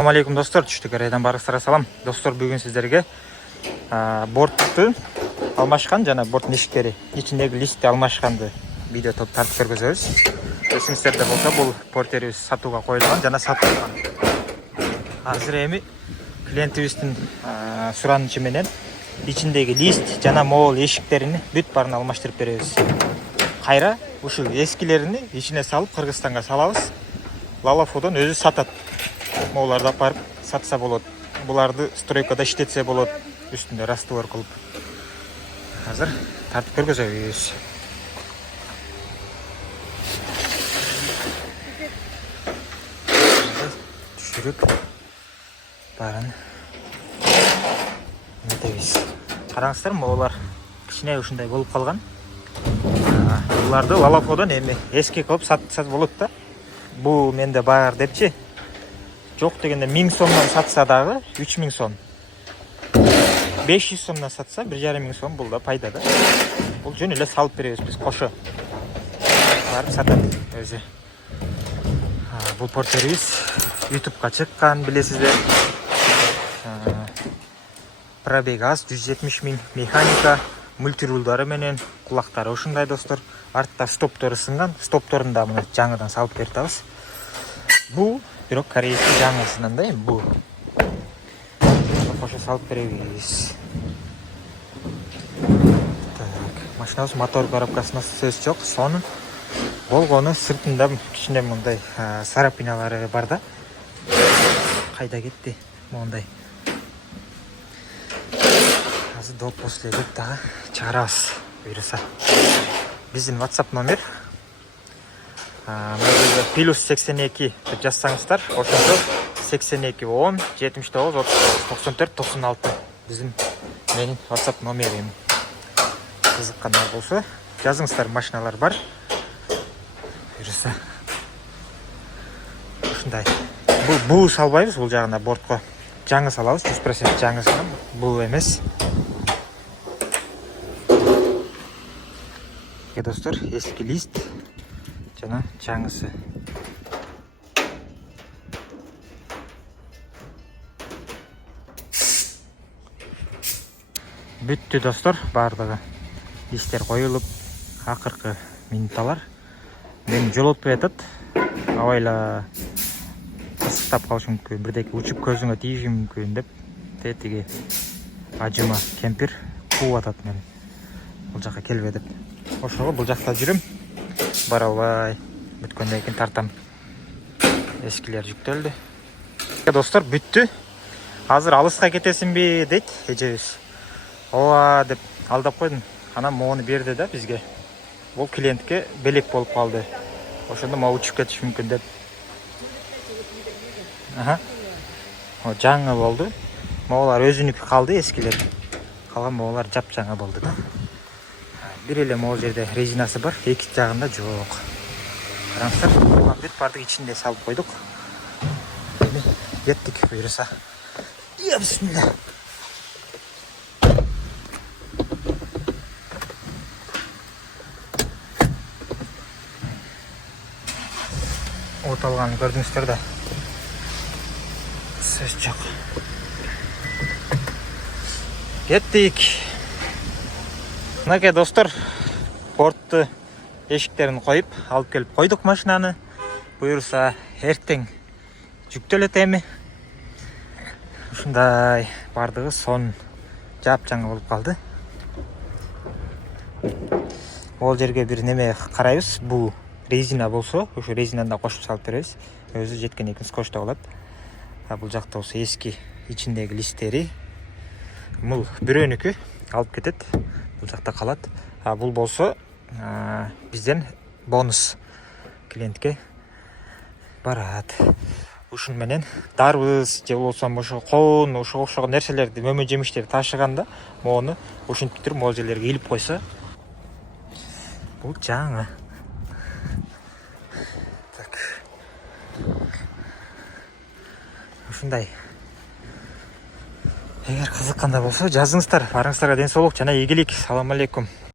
Assalamu alaikum достор, түштүк арайдан барыңыздарга салам. Достор, бүгүн сиздерге бортту алмашкан жана борт нешиктери ичиндеги листти алмашканды видео тартып көргөзөбүз. Эсиңиздерде болсо, бул портерибиз сатууга коюлган жана сатылган. Азыр эми клиентибиздин суранычы менен ичиндеги лист жана моол эшиктерини бүт баарын алмаштырып беребиз. Кайра ушул эскилерини ичине салып Кыргызстанга салабыз. Лалафодон өзү сатат. Мооларды апарып сатса болот. Буларды стройкада иштетсе болот. Үстүндө раствор кылып. Азыр тартып көргөзөбүз. Түшүрүп баарын нетебиз. Караңыздар, моолар кичине ушундай болуп калган. Буларды Лалафодон эми эски кылып сатса болот да. Бул менде бар депчи. Жок дегенде 1000 сомдон сатса дагы 3000 сом. 500 сомдон сатса 1500 сом, бул да пайда да. Бул жөн эле салып беребиз биз кошо. Барып сатат өзү. Бул портерибиз YouTube'га чыккан, билесиздер. Пробеги аз 170 000, механика, мультирулдары менен, кулактары ушундай достор. Артта стоптору сынган, стопторун да мына жаңыдан салып беребиз. Бул бирок корейский жаңысынан да, бул кошо салып беребиз. Так, машинабыз мотор коробкасында сөз жок, сонун болгону сыртында кичине мындай сарапиналары бар да. Кайда кетти мондай. Азыр доп после деп дагы чыгарабыз буйруса. Биздин WhatsApp номер плюс 82 деп жазсаңыздар, ошондо 82 10 79 94 96 биздин менин WhatsApp номерим. Кызыккандар болсо жазыңыздар, машиналар бар. Буйруса. Ушундай. Бул салбайбыз, бул жагына бортко. Жаңы салабыз, 100% жаңысын, бул эмес. Достор, эски лист жана жаңысы. Бүттү достор, бардыгы. Листтер коюлуп, акыркы минутталар. Мени жолотуп атат. Абайла кысыктап калышы мүмкүн, бирдеке учуп көзүңө тийиши мүмкүн деп тетиги ажыма кемпир кууп атат мени. Бул жака келбе деп. Ошого бул жакта жүрүм. Бара албай, бүткөндөн кийин тартам. Эскилер жүктөлдү. Достор, бүттү. Азыр алыска кетесиңби дейт эжебиз. Ооба деп алдап койдум. Анан могуну берди да бизге. Бул клиентке белек болуп калды. Ошондо могу учуп кетиш мүмкүн деп. О, жаңы болду. Моголар өзүнүкү калды, эскилер. Калган моголар жапжаңы болду да. Бир эле могул жерде резинасы бар, эки жагында жок. Караңыздар, бүт бардык ичинде салып койдук. Эми кеттик буйруса. Я бисмилла. От алганын көрдүңүздөр да. Сөз жок. Кеттик. Мынакей достор, портту эшиктерин коюп, алып келип койдук машинаны. Буйруса эртең жүктөлөт эми. Ушундай бардыгы сон жапжаңы болуп калды. Ол жерге бир неме карайбыз. Бул резина болсо, ошо резинаны да кошуп салып беребиз. Өзү жеткен экен скотчто болот. Бул жакта болсо эски ичиндеги листтери. Бул бирөөнүкү алып кетет. Бул жакта калат. Бул болсо бизден бонус клиентке барат. Ушун менен дарбыз же болсо ошо коон, ошого окшогон нерселерди, мөмө жемиштерди ташыганда, мону ушинтип туруп могул жерлерге илип койсо, бул жаңы. Так. Ушундай. Эгер кызыкканда болсо жазыңыздар. Барыңыздарга ден соолук жана ийгилик. Салам алейкум.